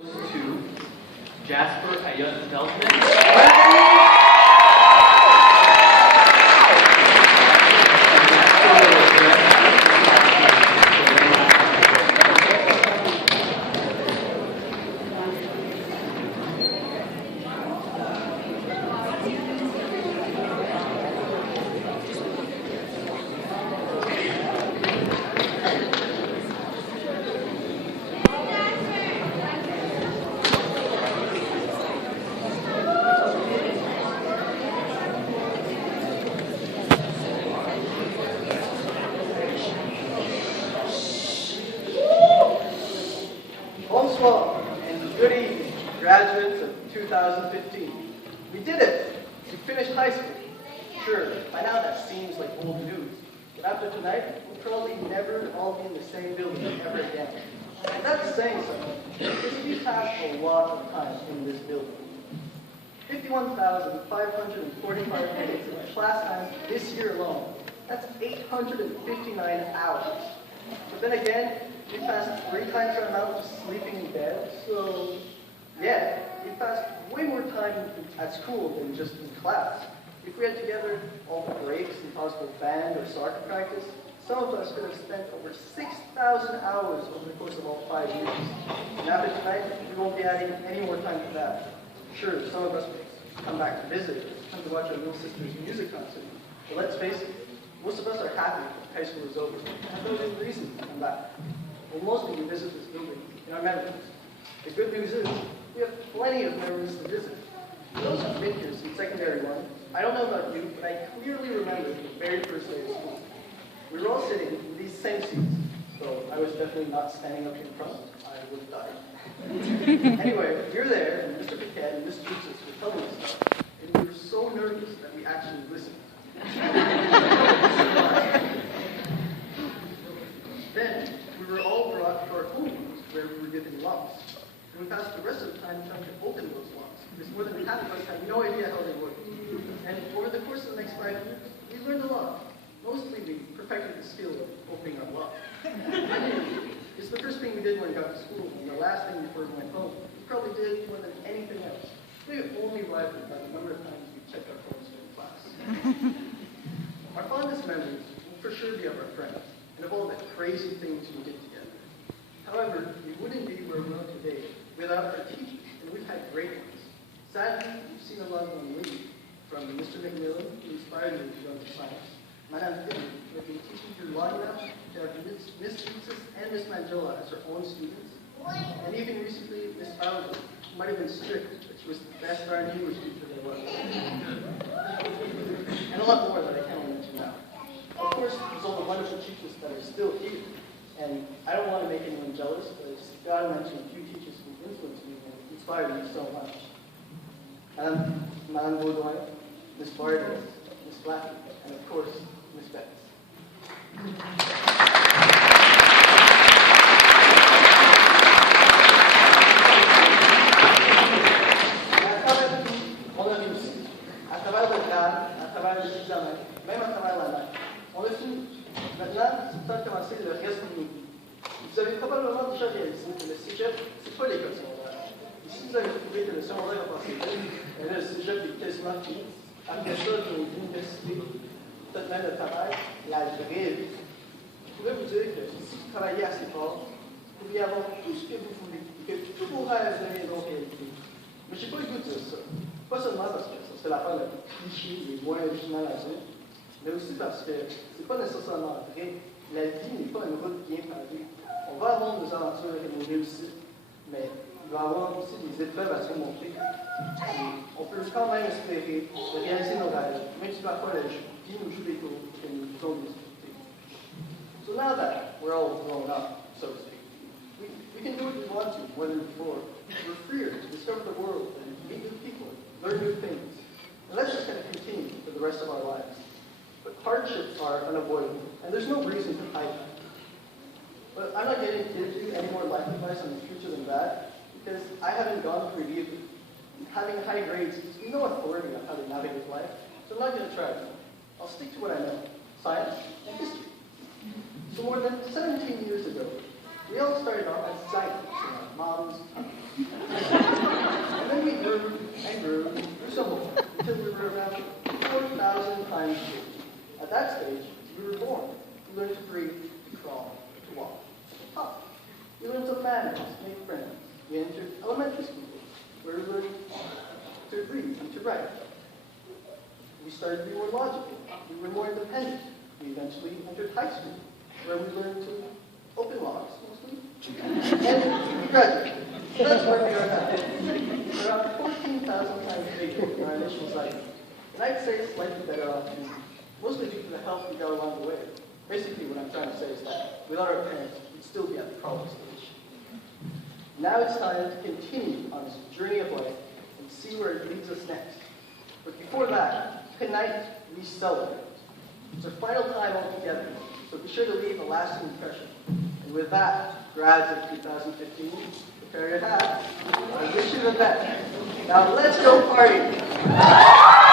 To Jasper, Ayotte-Veltman. Bonsoir and good evening, graduates of 2015. We did it! We finished high school. Sure, by now that seems like old news, but after tonight, we'll probably never all be in the same building ever again. And that's saying something, because we passed a lot of time in this building. 51,545 minutes of class time this year alone. That's 859 hours. But then again, we passed 3 times our amount just sleeping in bed, so yeah, we passed way more time at school than just in class. If we had together all the breaks and possible band or soccer practice, some of us could have spent over 6,000 hours over the course of all 5 years. And after tonight, we won't be adding any more time to that. Sure, some of us may come back to visit, come to watch our little sister's music concert, but let's face it, most of us are happy that high school is over, and there's no reason to come back. We'll mostly visit this building in our memories. The good news is, we have plenty of memories to visit. For those who've been here since secondary 1, I don't know about you, but I clearly remember the very first day of school. We were all sitting in these same seats, so I was definitely not standing up in front. I would have died. Anyway, we were there, and Mr. Piquet and Miss Jesus were telling us stuff, and we were so nervous that we actually listened. Then, we were all brought to our own rooms where we were given locks. And we passed the rest of the time trying to open those locks, because more than half of us had no idea how they worked. And over the course of the next 5 years, we learned a lot. Mostly we perfected the skill of opening our lock. It's the first thing we did when we got to school, and the last thing before we went home. We probably did more than anything else. We only rivaled by the number of times we checked our phones during class. Our fondest memories will for sure be of our friends, and of all the crazy things we did together. However, we wouldn't be where we are today without our teachers, and we've had great ones. Sadly, we've seen a lot of them leave, from Mr. McMillan, who inspired me to go into science, Madame Finley, who had been teaching through long enough to have Miss Jesus and Miss Mandela as her own students, and even recently, Miss Bowser, who might have been strict, but she was the best darn English teacher there was. And a lot more that I can't mention now. Of course, there's all the wonderful teachers that are still here. And I don't want to make anyone jealous, but I just got to mention a few teachers who influenced me and inspired me so much. Madame Baudouin, Miss Barton, Miss Blackie, and of course, Miss Betts. À travers le cadre, à travers les examens, même à travers la note. On a fini. Maintenant, c'est le temps de commencer le reste de nos vies. Vous avez probablement déjà réalisé que le cégep, c'est pas l'école secondaire. Et si vous avez trouvé que le secondaire a passé vite, et là, le cégep est quasiment fini. Après ça, dans l'université, peut-être même le travail, la vraie vie. Je pourrais vous dire que si vous travaillez assez fort, vous pourriez avoir tout ce que vous voulez, et que tous vos rêves deviendront réalité. Mais je n'ai pas le goût de dire ça. Pas seulement parce que c'est l'affaire la plus cliché et moins originale à dire, mais aussi parce que c'est pas nécessairement vrai. La vie n'est pas une route bien pavée. On va avoir nos aventures et nos réussites, mais il va y avoir aussi des épreuves à surmonter. On peut quand même espérer de réaliser nos rêves, même si parfois la vie nous joue des tours et nous faisons des difficultés. So now that we're all grown up, so to speak, we can do what we want to, more than before. We're freer to discover the world and meet new people, learn new things. And that's just going to continue for the rest of our lives. But hardships are unavoidable, and there's no reason to hide them. But I'm not getting into any more life advice on the future than that, because I haven't gone through it either. Having high grades gives me no authority on how to navigate life, so I'm not going to try it. I'll stick to what I know, science and history. So more than 17 years ago, we all started off as scientists in our mom's tummy. that stage, we were born. We learned to breathe, to crawl, to walk, to talk. We learned some manners, to make friends. We entered elementary school, where we learned to read and to write. We started to be more logical. We were more independent. We eventually entered high school, where we learned to open locks, mostly, and we graduated. So that's where we are now. We're about 14,000 times bigger than our initial size. And I'd say it's slightly better off too, mostly due to the help we got along the way. Basically, what I'm trying to say is that without our parents, we'd still be at the crawling stage. Now it's time to continue on this journey of life and see where it leads us next. But before that, tonight we celebrate. It's our final time all together, so be sure to leave a lasting impression. And with that, grads of 2015, prepare your hats. I wish you the best. Now let's go party!